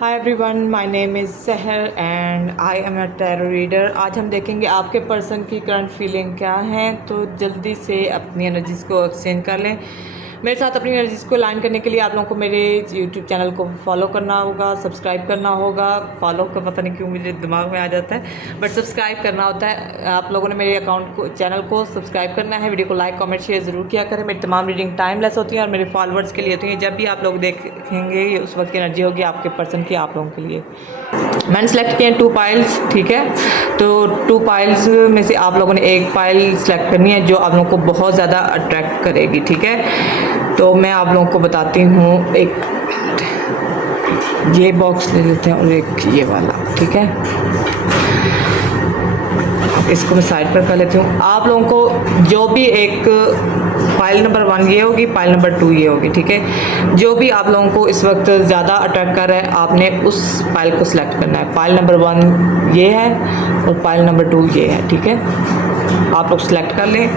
Hi everyone, my name is Sahar and I am a tarot reader. आज हम देखेंगे आपके पर्सन की करंट फीलिंग क्या है। तो जल्दी से अपनी एनर्जीज़ को एक्सचेंज कर लें। मेरे साथ अपनी एनर्जीज़ को अलाइन करने के लिए आप लोगों को मेरे यूट्यूब चैनल को फॉलो करना होगा, सब्सक्राइब करना होगा। फॉलो का पता नहीं क्यों मुझे दिमाग में आ जाता है, बट सब्सक्राइब करना होता है। आप लोगों ने मेरे अकाउंट को, चैनल को सब्सक्राइब करना है। वीडियो को लाइक कमेंट शेयर ज़रूर किया करें। मेरी तमाम रीडिंग टाइमलेस होती हैं और मेरे फॉलोअर्स के लिए होती हैं। जब भी आप लोग देखेंगे ये उस वक्त की एनर्जी होगी आपके पर्सन की, आप लोगों के लिए। मैंने सेलेक्ट किए हैं 2 पाइल्स, ठीक है। तो 2 पाइल्स में से आप लोगों ने एक पाइल सेलेक्ट करनी है जो आप लोगों को बहुत ज़्यादा अट्रैक्ट करेगी, ठीक है। तो मैं आप लोगों को बताती हूँ। एक ये बॉक्स ले लेते हैं और एक ये वाला, ठीक है। इसको मैं साइड पर कर लेती हूँ। आप लोगों को जो भी एक पाइल नंबर 1 ये होगी, पाइल नंबर 2 ये होगी, ठीक है। जो भी आप लोगों को इस वक्त ज़्यादा अट्रैक्ट कर रहा है आपने उस पाइल को सिलेक्ट करना है। पाइल नंबर 1 ये है और पाइल नंबर 2 ये है, ठीक है। आप लोग सिलेक्ट कर लें।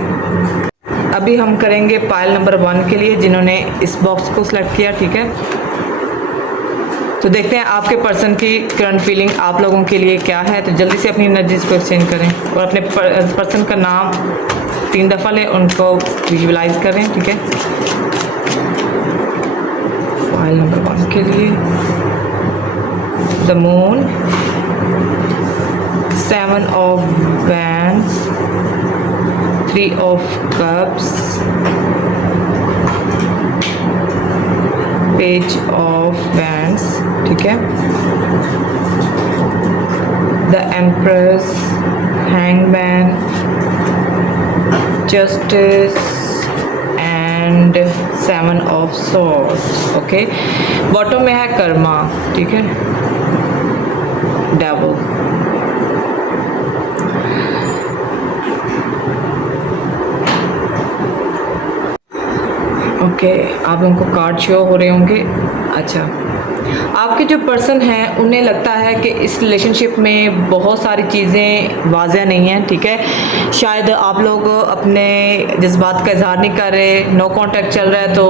अभी हम करेंगे पाइल नंबर 1 के लिए जिन्होंने इस बॉक्स को सिलेक्ट किया, ठीक है। तो देखते हैं आपके पर्सन की करंट फीलिंग आप लोगों के लिए क्या है। तो जल्दी से अपनी एनर्जीज को एक्सचेंज करें और अपने पर्सन का नाम 3 दफ़ा लें, उनको विजुअलाइज करें, ठीक है। पाइल नंबर 1 के लिए the moon, 7 of wands, 3 of cups, page of wands, ठीक है। The empress, hangman, justice and 7 of swords, okay. Bottom में है कर्मा, ठीक है, डेविल। ओके, आप लोगों को कार्ड शो हो रहे होंगे। अच्छा, आपके जो पर्सन हैं उन्हें लगता है कि इस रिलेशनशिप में बहुत सारी चीज़ें वाज़ेह नहीं हैं, ठीक है। शायद आप लोग अपने जज्बात का इजहार नहीं कर रहे, नो कांटेक्ट चल रहा है, तो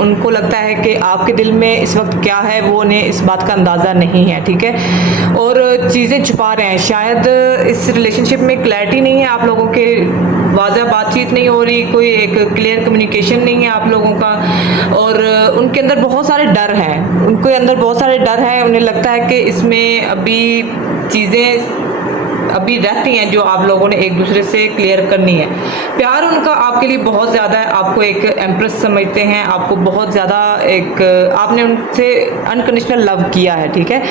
उनको लगता है कि आपके दिल में इस वक्त क्या है वो उन्हें इस बात का अंदाज़ा नहीं है, ठीक है। और चीज़ें छुपा रहे हैं। शायद इस रिलेशनशिप में क्लैरिटी नहीं है, आप लोगों के वाज़ेह बातचीत नहीं हो रही, कोई एक क्लियर कम्युनिकेशन नहीं है आप लोगों का। और उनके अंदर बहुत सारे डर हैं, उनके अंदर बहुत सारे डर हैं। उन्हें लगता है कि इसमें अभी चीज़ें अभी रहती हैं जो आप लोगों ने एक दूसरे से क्लियर करनी है। प्यार उनका आपके लिए बहुत ज़्यादा है, आपको एक एम्प्रेस समझते हैं, आपको बहुत ज़्यादा एक आपने उनसे अनकंडीशनल लव किया है, ठीक है।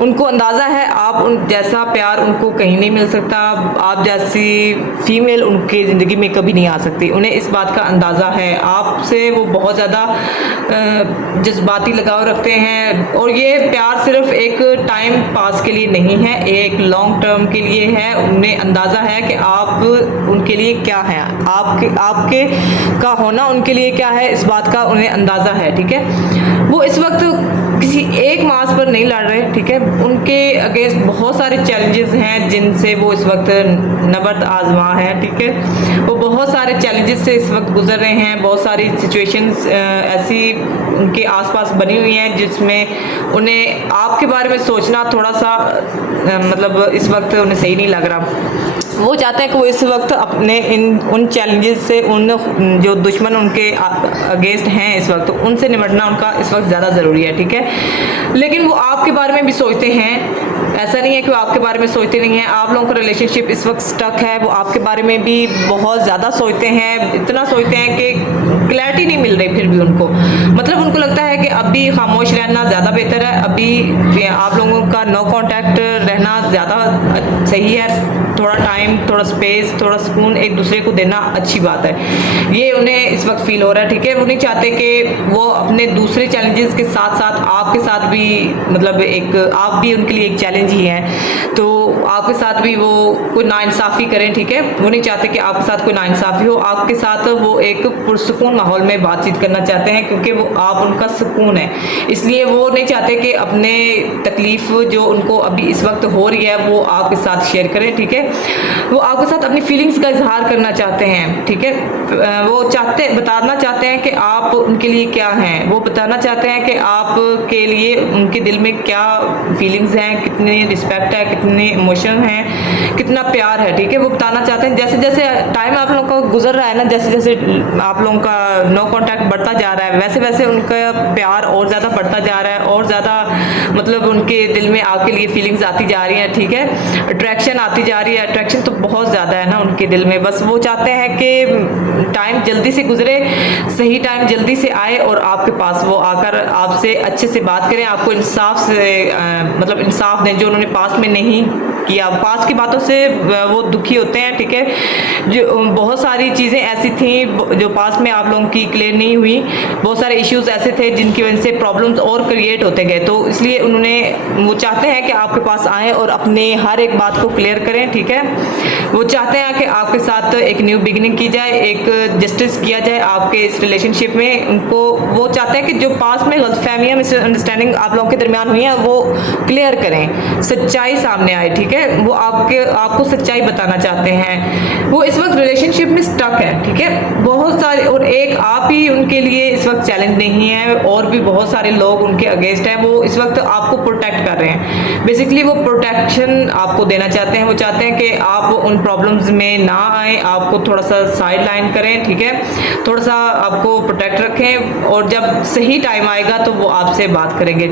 उनको अंदाज़ा है आप उन जैसा प्यार उनको कहीं नहीं मिल सकता, आप जैसी फीमेल उनकी ज़िंदगी में कभी नहीं आ सकती। उन्हें इस बात का अंदाज़ा है, आपसे वो बहुत ज़्यादा जज्बाती लगाव रखते हैं। और ये प्यार सिर्फ एक टाइम पास के लिए नहीं है, एक लॉन्ग टर्म के लिए है। उन्हें अंदाज़ा है कि आप उनके लिए क्या हैं, आपके का होना उनके लिए क्या है, इस बात का उन्हें अंदाज़ा है, ठीक है। वो इस वक्त किसी एक मास पर नहीं लड़ रहे, ठीक है। उनके अगेंस्ट बहुत सारे चैलेंजेस हैं जिनसे वो इस वक्त नबर्द आजमा है, ठीक है। वो बहुत सारे चैलेंजेस से इस वक्त गुजर रहे हैं। बहुत सारी सिचुएशंस ऐसी उनके आसपास बनी हुई हैं जिसमें उन्हें आपके बारे में सोचना थोड़ा सा मतलब इस वक्त उन्हें सही नहीं लग रहा। वो चाहते हैं कि वो इस वक्त अपने उन चैलेंजेस से, उन जो दुश्मन उनके अगेंस्ट हैं इस वक्त, उनसे निपटना उनका इस वक्त ज़्यादा ज़रूरी है, ठीक है। लेकिन वो आपके बारे में भी सोचते हैं, ऐसा नहीं है कि वो आपके बारे में सोचते नहीं हैं। आप लोगों का रिलेशनशिप इस वक्त स्टक है, वो आपके बारे में भी बहुत ज़्यादा सोचते हैं, इतना सोचते हैं कि क्लैरिटी नहीं मिल रही। फिर भी उनको मतलब उनको लगता है कि अभी खामोश रहना ज़्यादा बेहतर है, अभी आप लोगों का नो कांटेक्ट रहना ज़्यादा सही है। थोड़ा टाइम, थोड़ा स्पेस, थोड़ा सुकून एक दूसरे को देना अच्छी बात है, ये उन्हें इस वक्त फील हो रहा है, ठीक है। वो नहीं चाहते कि वो अपने दूसरे चैलेंजेस के साथ साथ आपके साथ भी, मतलब एक आप भी उनके लिए एक चैलेंज ही हैं, तो आपके साथ भी वो कोई नाइंसाफ़ी करें, ठीक है। वो नहीं चाहते कि आपके साथ कोई नाइंसाफ़ी हो, आपके साथ वो एक पुरसुकून माहौल में बातचीत करना चाहते हैं, क्योंकि वो आप उनका पास सुकून है, इसलिए वो नहीं चाहते कि अपने तकलीफ़ जो उनको अभी इस वक्त हो रही है वो आपके साथ शेयर करें, ठीक है। वो आपके साथ अपनी फीलिंग्स का इजहार करना चाहते हैं, ठीक है। वो बताना चाहते हैं कि आप उनके लिए क्या हैं, वो बताना चाहते हैं कि आप के लिए उनके दिल में क्या फीलिंग्स हैं, कितनी रिस्पेक्ट है, कितने इमोशन हैं, कितना प्यार है, ठीक है। वो बताना चाहते हैं। जैसे जैसे टाइम आप लोगों का गुजर रहा है ना, जैसे जैसे आप लोगों का नो कांटेक्ट बढ़ता जा रहा है, वैसे वैसे उनका प्यार और ज़्यादा बढ़ता जा रहा है, और ज़्यादा मतलब उनके दिल में आपके लिए फीलिंग्स आती जा रही हैं, ठीक है। अट्रैक्शन आती जा रही है, अट्रैक्शन तो बहुत ज़्यादा है ना उनके दिल में। बस वो चाहते हैं कि टाइम जल्दी से गुजरे, सही टाइम जल्दी से आए और आपके पास वो आकर आपसे अच्छे से बात करें, आपको इंसाफ से मतलब इंसाफ दें जो उन्होंने पास में नहीं किया। पास की बातों से वो दुखी होते हैं, ठीक है। जो बहुत सारी चीज़ें ऐसी थी जो पास में आप लोगों की क्लियर नहीं हुई, बहुत सारे इश्यूज ऐसे थे जिनकी वजह से प्रॉब्लम्स और क्रिएट होते गए, तो इसलिए वो चाहते हैं कि आपके पास आएँ और अपने हर एक बात को क्लियर करें, ठीक है। वो चाहते हैं कि आपके साथ एक न्यू बिगिनिंग की जाए, एक जस्टिस किया जाए आपके इस रिलेशनशिप में। वो चाहते हैं कि जो पास में गलतफहमियां मिसअंडरस्टैंडिंग आप लोगों के दरमियान हुई हैं वो क्लियर करें, सच्चाई सामने आए, ठीक है। वो आपको सच्चाई बताना चाहते हैं। वो इस वक्त रिलेशनशिप में स्टक है, ठीक है। बहुत सारे, और एक आप ही उनके लिए इस वक्त चैलेंज नहीं है, और भी बहुत सारे लोग उनके अगेंस्ट हैं। वो इस वक्त आपको प्रोटेक्ट कर रहे हैं, बेसिकली वो प्रोटेक्शन आपको देना चाहते हैं। वो चाहते हैं कि आप उन प्रॉब्लम्स में ना आए, आपको थोड़ा सा साइड लाइन करें, ठीक है, थोड़ा सा आपको प्रोटेक्ट रखें, और जब सही टाइम आएगा तो वो आपसे बात करेंगे।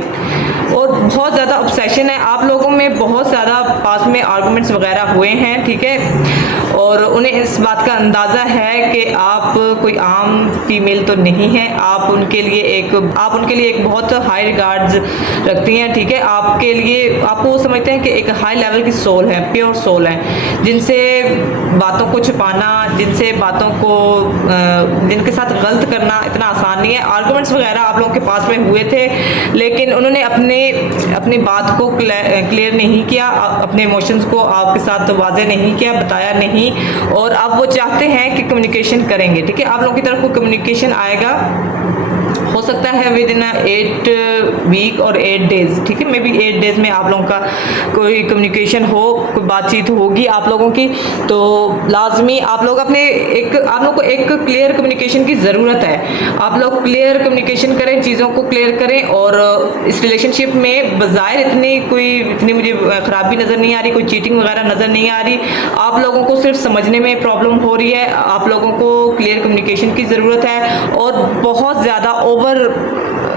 और बहुत ज़्यादा ऑब्सेशन है आप लोगों में, बहुत ज़्यादा पास में आर्गुमेंट्स वगैरह हुए हैं, ठीक है। और उन्हें इस बात का अंदाज़ा है कि आप कोई आम फीमेल तो नहीं है, आप उनके लिए एक बहुत हाई रिगार्ड्स रखती हैं, ठीक है। आपको वो समझते हैं कि एक हाई लेवल की सोल है, प्योर सोल है, जिनसे बातों को छुपाना, जिनके साथ गलत करना इतना आसान नहीं है। आर्गुमेंट्स वगैरह आप लोगों के पास में हुए थे, लेकिन उन्होंने अपनी बात को क्लियर नहीं किया, अपने इमोशंस को आपके साथ वाजे नहीं किया, बताया नहीं, और अब वो चाहते हैं कि कम्युनिकेशन करेंगे, ठीक है। आप लोगों की तरफ को कम्युनिकेशन आएगा, हो सकता है विद इन 8 वीक और 8 डेज, ठीक है। मे बी 8 डेज में आप लोगों का कोई कम्युनिकेशन हो, कोई बातचीत होगी आप लोगों की। तो लाजमी आप लोग को एक क्लियर कम्युनिकेशन की ज़रूरत है। आप लोग क्लियर कम्युनिकेशन करें, चीज़ों को क्लियर करें, और इस रिलेशनशिप में बज़ाहिर इतनी मुझे ख़राबी नज़र नहीं आ रही, कोई चीटिंग वगैरह नज़र नहीं आ रही। आप लोगों को सिर्फ समझने में प्रॉब्लम हो रही है, आप लोगों को क्लियर कम्युनिकेशन की ज़रूरत है, और बहुत ज़्यादा ओवर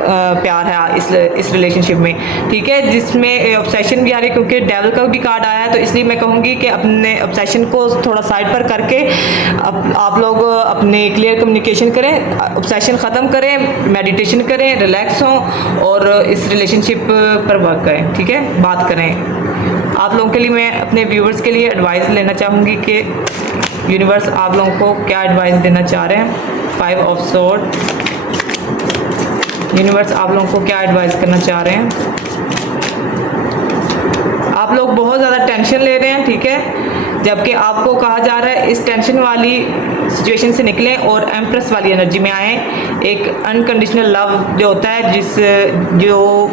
प्यार है इस रिलेशनशिप में, ठीक है, जिसमें ऑब्सेशन भी आ रही है, क्योंकि डेविल का भी कार्ड आया है। तो इसलिए मैं कहूँगी कि अपने ऑब्सेशन को थोड़ा साइड पर करके आप लोग अपने क्लियर कम्युनिकेशन करें, ऑब्सेशन ख़त्म करें, मेडिटेशन करें, रिलैक्स हों, और इस रिलेशनशिप पर वर्क करें, ठीक है, बात करें। आप लोगों के लिए, मैं अपने व्यूवर्स के लिए एडवाइस लेना चाहूँगी कि यूनिवर्स आप लोगों को क्या एडवाइस देना चाह रहे हैं। 5 ऑफ सोर्ड, यूनिवर्स आप लोगों को क्या एडवाइस करना चाह रहे हैं। आप लोग बहुत ज़्यादा टेंशन ले रहे हैं, ठीक है, जबकि आपको कहा जा रहा है इस टेंशन वाली सिचुएशन से निकलें और एम्प्रेस वाली एनर्जी में आएँ। एक अनकंडीशनल लव जो होता है, जो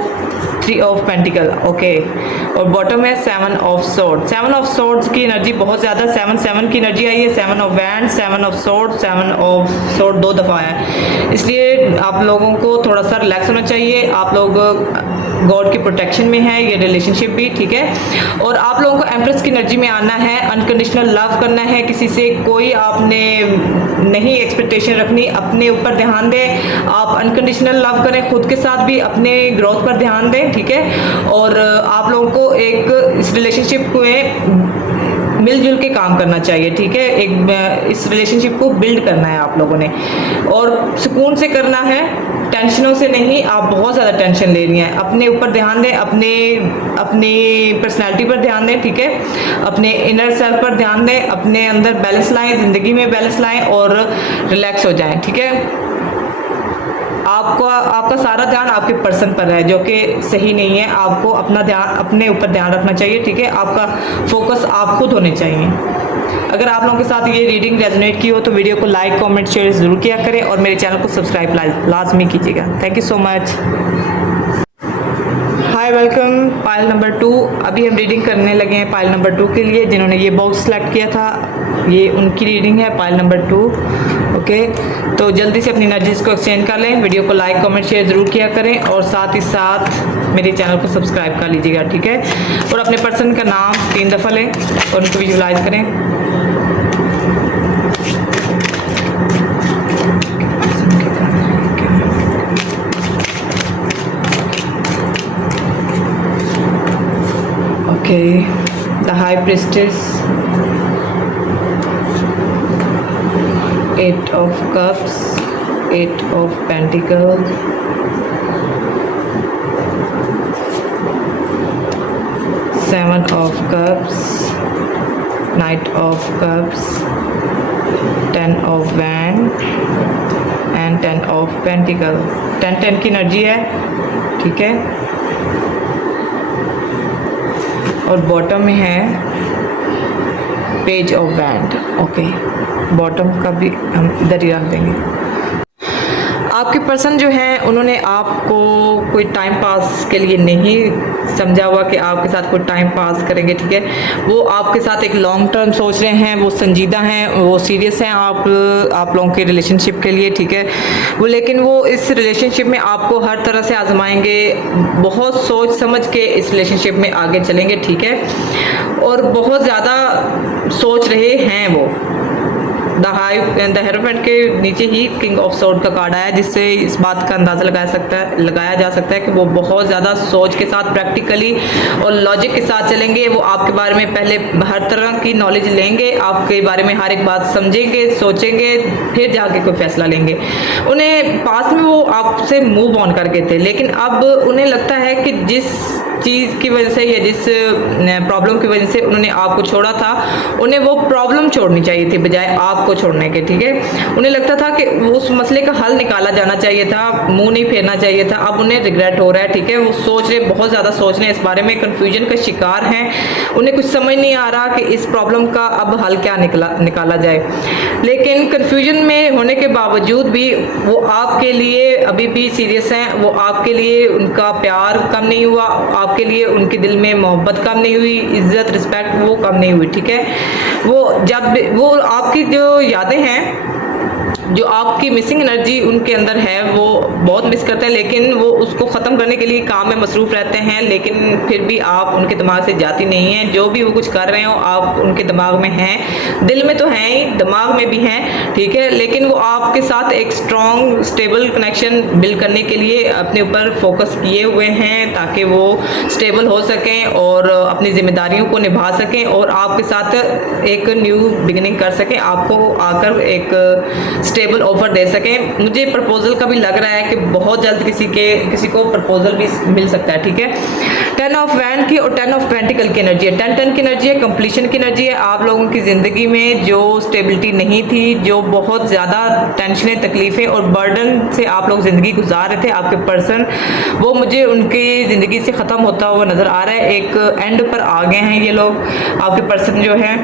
3 ऑफ पेंटिकल, ओके, और बॉटम है 7 ऑफ सोर्ड। 7 ऑफ सोर्ड्स की एनर्जी बहुत ज़्यादा, 7 की एनर्जी आई है, 7 of wand, 7 of sword, 7 of sword 2 दफ़ा है। इसलिए आप लोगों को थोड़ा सा रिलैक्स होना चाहिए। आप लोग गॉड की प्रोटेक्शन में है ये रिलेशनशिप भी, ठीक है। और आप लोगों को एम्प्रेस की एनर्जी में आना है, अनकंडीशनल लव करना है, किसी से कोई आपने नहीं एक्सपेक्टेशन रखनी, अपने ऊपर ध्यान दें, आप अनकंडीशनल लव करें, खुद के साथ भी अपने ग्रोथ पर ध्यान दें, ठीक है। और आप लोगों को इस रिलेशनशिप में मिलजुल के काम करना चाहिए, ठीक है। इस रिलेशनशिप को बिल्ड करना है आप लोगों ने, और सुकून से करना है, टेंशनों से नहीं। आप बहुत ज़्यादा टेंशन ले रही हैं, अपने ऊपर ध्यान दें, अपनी पर्सनैलिटी पर ध्यान दें, ठीक है, अपने इनर सेल्फ पर ध्यान दें, अपने अंदर बैलेंस लाएं, ज़िंदगी में बैलेंस लाएं, और रिलैक्स हो जाएं, ठीक है। आपका सारा ध्यान आपके पर्सन पर है, जो कि सही नहीं है। आपको अपने ऊपर ध्यान रखना चाहिए, ठीक है। आपका फोकस आप खुद होने चाहिए। अगर आप लोगों के साथ ये रीडिंग रेजोनेट की हो तो वीडियो को लाइक कमेंट शेयर ज़रूर किया करें और मेरे चैनल को सब्सक्राइब लाजमी कीजिएगा। Thank you so much. Hi welcome pile number 2। अभी हम रीडिंग करने लगे हैं पाइल नंबर 2 के लिए। जिन्होंने ये बॉक्स सेलेक्ट किया था ये उनकी रीडिंग है, पाइल नंबर 2। ओके, तो जल्दी से अपनी एनर्जीज को एक्सचेंज कर लें। वीडियो को लाइक कमेंट शेयर ज़रूर किया करें और साथ ही साथ मेरे चैनल को सब्सक्राइब कर लीजिएगा, ठीक है। और अपने पर्सन का नाम 3 दफ़ा लें और उनको विजुलाइज करें। Okay, the High Priestess, 8 of Cups, 8 of Pentacles, 7 of Cups, Knight of Cups, 10 of Wands and 10 of Pentacles। 10 की एनर्जी है, ठीक है। और बॉटम में है page of wand. Okay, bottom का भी हम इधर ही रख देंगे। आपके पर्सन जो हैं उन्होंने आपको कोई टाइम पास के लिए नहीं समझा हुआ कि आपके साथ कोई टाइम पास करेंगे, ठीक है। वो आपके साथ एक लॉन्ग टर्म सोच रहे हैं, वो संजीदा हैं, वो सीरियस हैं आप लोगों के रिलेशनशिप के लिए, ठीक है। वो लेकिन वो इस रिलेशनशिप में आपको हर तरह से आजमाएंगे, बहुत सोच समझ के इस रिलेशनशिप में आगे चलेंगे, ठीक है। और बहुत ज़्यादा सोच रहे हैं वो। द हेरोफेंट के नीचे ही किंग ऑफ सोर्ड का कार्ड आया, जिससे इस बात का अंदाज़ा लगाया जा सकता है कि वो बहुत ज़्यादा सोच के साथ, प्रैक्टिकली और लॉजिक के साथ चलेंगे। वो आपके बारे में पहले हर तरह की नॉलेज लेंगे, आपके बारे में हर एक बात समझेंगे, सोचेंगे, फिर जाके कोई फैसला लेंगे। उन्हें पास्ट में वो आपसे मूव ऑन कर गए थे, लेकिन अब उन्हें लगता है कि जिस चीज़ की वजह से या जिस प्रॉब्लम की वजह से उन्होंने आपको छोड़ा था, उन्हें वो प्रॉब्लम छोड़नी चाहिए थी बजाय आपको छोड़ने के, ठीक है। उन्हें लगता था कि उस मसले का हल निकाला जाना चाहिए था, मुंह नहीं फेरना चाहिए था। अब उन्हें रिग्रेट हो रहा है, ठीक है। वो सोच रहे, बहुत ज़्यादा सोच रहे हैं इस बारे में, कन्फ्यूजन का शिकार हैं। उन्हें कुछ समझ नहीं आ रहा कि इस प्रॉब्लम का अब हल क्या निकाला जाए। लेकिन कन्फ्यूजन में होने के बावजूद भी वो आपके लिए अभी भी सीरियस हैं। वो आपके लिए, उनका प्यार कम नहीं हुआ, आपके लिए उनके दिल में मोहब्बत कम नहीं हुई, इज्जत रिस्पेक्ट वो कम नहीं हुई, ठीक है। वो आपकी जो यादें हैं, जो आपकी मिसिंग एनर्जी उनके अंदर है, वो बहुत मिस करते हैं, लेकिन वो उसको ख़त्म करने के लिए काम में मसरूफ़ रहते हैं। लेकिन फिर भी आप उनके दिमाग से जाती नहीं हैं। जो भी वो कुछ कर रहे हो आप उनके दिमाग में हैं, दिल में तो हैं ही, दिमाग में भी हैं, ठीक है। लेकिन वो आपके साथ एक स्ट्रॉन्ग स्टेबल कनेक्शन बिल्ड करने के लिए अपने ऊपर फोकस किए हुए हैं, ताकि वो स्टेबल हो सकें और अपनी जिम्मेदारियों को निभा सकें और आपके साथ एक न्यू बिगिनिंग कर सकें, आपको आकर एक स्टेबल ऑफर दे सकें। मुझे प्रपोजल का भी लग रहा है कि बहुत जल्द किसी को प्रपोजल भी मिल सकता है, ठीक है। 10 ऑफ वैंड की और 10 ऑफ पेंटिकल की एनर्जी है। 10 की एनर्जी है, कंप्लीशन की एनर्जी है। आप लोगों की ज़िंदगी में जो स्टेबिलिटी नहीं थी, जो बहुत ज़्यादा टेंशनें, तकलीफ़ें और बर्डन से आप लोग ज़िंदगी गुजार रहे थे, आपके पर्सन वो मुझे उनकी ज़िंदगी से ख़त्म होता हुआ नज़र आ रहा है। एक एंड पर आ गए हैं ये लोग। आपके पर्सन जो है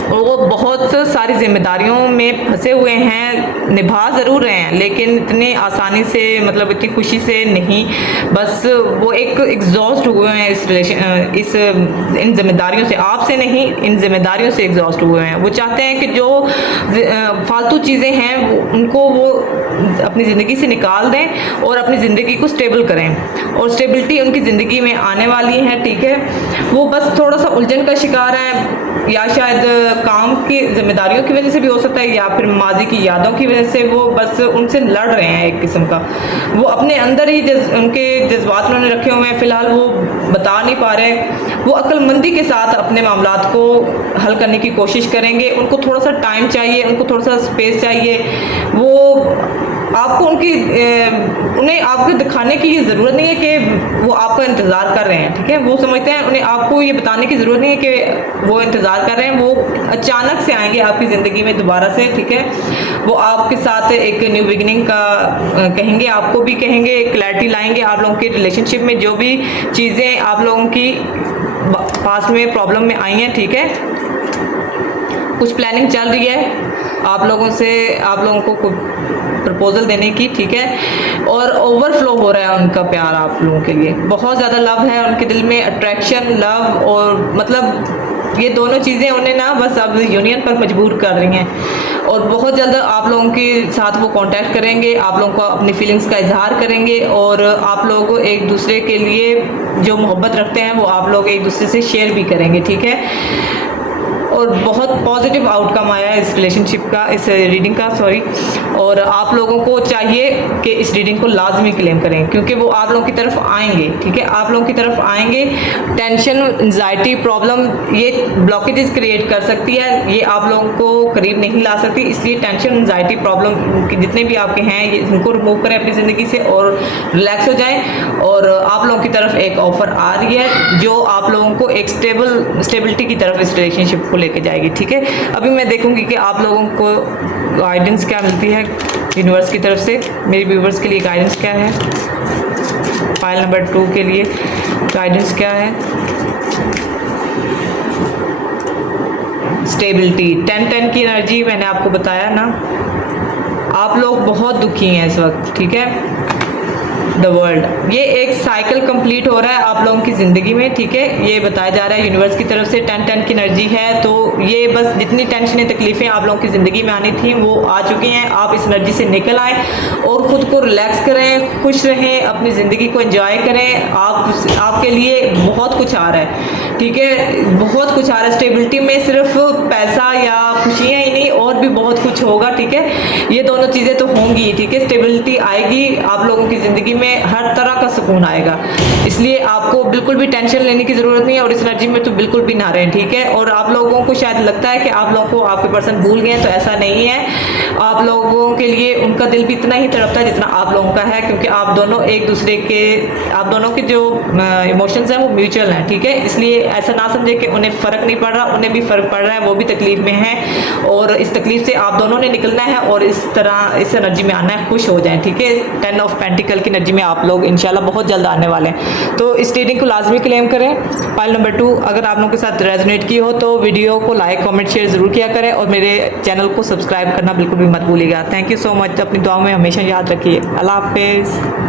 वो बहुत सारी जिम्मेदारियों में फंसे हुए हैं, निभा ज़रूर रहे हैं लेकिन इतनी आसानी से, मतलब इतनी खुशी से नहीं। बस वो एक एग्जॉस्ट हुए हैं इन जिम्मेदारियों से, आपसे नहीं, इन जिम्मेदारियों से एग्जॉस्ट हुए हैं। वो चाहते हैं कि जो फालतू चीज़ें हैं उनको वो अपनी ज़िंदगी से निकाल दें और अपनी ज़िंदगी को स्टेबल करें, और स्टेबिलिटी उनकी ज़िंदगी में आने वाली है, ठीक है। वो बस थोड़ा सा उलझन का शिकार है, या शायद काम की जिम्मेदारियों की वजह से भी हो सकता है, या फिर माजी की यादों की वजह से वो बस उनसे लड़ रहे हैं एक किस्म का। वो अपने अंदर ही उनके जज्बात उन्होंने रखे हुए हैं, फ़िलहाल वो बता नहीं पा रहे। वो अक्लमंदी के साथ अपने मामलात को हल करने की कोशिश करेंगे। उनको थोड़ा सा टाइम चाहिए, उनको थोड़ा सा स्पेस चाहिए। वो आपको उन्हें आपको दिखाने की ये ज़रूरत नहीं है कि वो आपका इंतज़ार कर रहे हैं, ठीक है। वो समझते हैं उन्हें आपको ये बताने की ज़रूरत नहीं है कि वो इंतज़ार कर रहे हैं। वो अचानक से आएंगे आपकी ज़िंदगी में दोबारा से, ठीक है। वो आपके साथ एक न्यू बिगिनिंग का कहेंगे, आपको भी कहेंगे, क्लैरिटी लाएंगे आप लोगों के रिलेशनशिप में। जो भी चीज़ें आप लोगों की पास्ट में प्रॉब्लम में आई हैं, ठीक है, कुछ प्लानिंग चल रही है आप लोगों को प्रपोजल देने की, ठीक है, और ओवरफ्लो हो रहा है उनका प्यार आप लोगों के लिए, बहुत ज़्यादा लव है उनके दिल में, अट्रैक्शन, लव, और मतलब ये दोनों चीज़ें उन्हें ना बस अब यूनियन पर मजबूर कर रही हैं, और बहुत जल्द आप लोगों के साथ वो कांटेक्ट करेंगे, आप लोगों को अपनी फीलिंग्स का इजहार करेंगे, और आप लोग एक दूसरे के लिए जो मोहब्बत रखते हैं वो आप लोग एक दूसरे से शेयर भी करेंगे, ठीक है। और बहुत पॉजिटिव आउटकम आया है इस रिलेशनशिप का, इस रीडिंग का, सॉरी। और आप लोगों को चाहिए कि इस रीडिंग को लाजमी क्लेम करें, क्योंकि वो आप लोगों की तरफ आएंगे, ठीक है, आप लोगों की तरफ आएंगे। टेंशन, एंजाइटी, प्रॉब्लम, ये ब्लॉकेजेस क्रिएट कर सकती है, ये आप लोगों को करीब नहीं ला सकती, इसलिए टेंशन, एंजाइटी, प्रॉब्लम जितने भी आपके हैं ये इनको रिमूव करें अपनी ज़िंदगी से और रिलैक्स हो जाएं। और आप लोगों की तरफ एक ऑफ़र आ रही है जो आप लोगों को एक स्टेबिलिटी की तरफ इस रिलेशनशिप को लेके जाएगी, ठीक है। अभी मैं देखूंगी कि आप लोगों को गाइडेंस क्या मिलती है यूनिवर्स की तरफ से, मेरे व्यूवर्स के लिए गाइडेंस क्या है, फाइल नंबर 2 के लिए गाइडेंस क्या है। स्टेबिलिटी, 10-10 की एनर्जी मैंने आपको बताया ना, आप लोग बहुत दुखी हैं इस वक्त, ठीक है। द वर्ल्ड, ये एक साइकिल कंप्लीट हो रहा है आप लोगों की ज़िंदगी में, ठीक है, ये बताया जा रहा है यूनिवर्स की तरफ से। 10-10 की एनर्जी है, तो ये बस जितनी टेंशनें, तकलीफ़ें आप लोगों की ज़िंदगी में आनी थी वो आ चुकी हैं। आप इस एनर्जी से निकल आए और ख़ुद को रिलैक्स करें, खुश रहें, अपनी ज़िंदगी को एंजॉय करें। आपके लिए बहुत कुछ आ रहा है, ठीक है, बहुत कुछ आ रहा है। स्टेबिलिटी में सिर्फ पैसा या खुशियाँ ही नहीं, और भी बहुत कुछ होगा, ठीक है, ये दोनों चीज़ें तो होंगी, ठीक है। स्टेबिलिटी आएगी आप लोगों की ज़िंदगी में, हर तरह का सुकून आएगा, इसलिए आपको बिल्कुल भी टेंशन लेने की ज़रूरत नहीं है, और इस एनर्जी में तो बिल्कुल भी ना रहें, ठीक है। और आप लोगों को शायद लगता है कि आप लोगों को आपके पर्सन भूल गए हैं, तो ऐसा नहीं है। आप लोगों के लिए उनका दिल भी इतना ही तड़पता है जितना आप लोगों का है, क्योंकि आप दोनों एक दूसरे के, आप दोनों के जो इमोशंस हैं वो म्यूचुअल हैं, ठीक है। इसलिए ऐसा ना समझे कि उन्हें फ़र्क नहीं पड़ रहा, उन्हें भी फ़र्क पड़ रहा है, वो भी तकलीफ़ में हैं, और इस तकलीफ़ से आप दोनों ने निकलना है और इस तरह इस एनर्जी में आना है, खुश हो जाएं, ठीक है। 10 ऑफ पेंटिकल की एनर्जी में आप लोग इंशाल्लाह बहुत जल्द आने वाले हैं, तो इस रीडिंग को लाजमी क्लेम करें। फाइल नंबर 2 अगर आप लोगों के साथ रेजोनेट की हो तो वीडियो को लाइक, कमेंट, शेयर ज़रूर किया करें, और मेरे चैनल को सब्सक्राइब करना बिल्कुल भी मत भूलिएगा। थैंक यू सो मच, अपनी दुआओं में हमेशा याद रखिए। अल्लाह हाफिज़।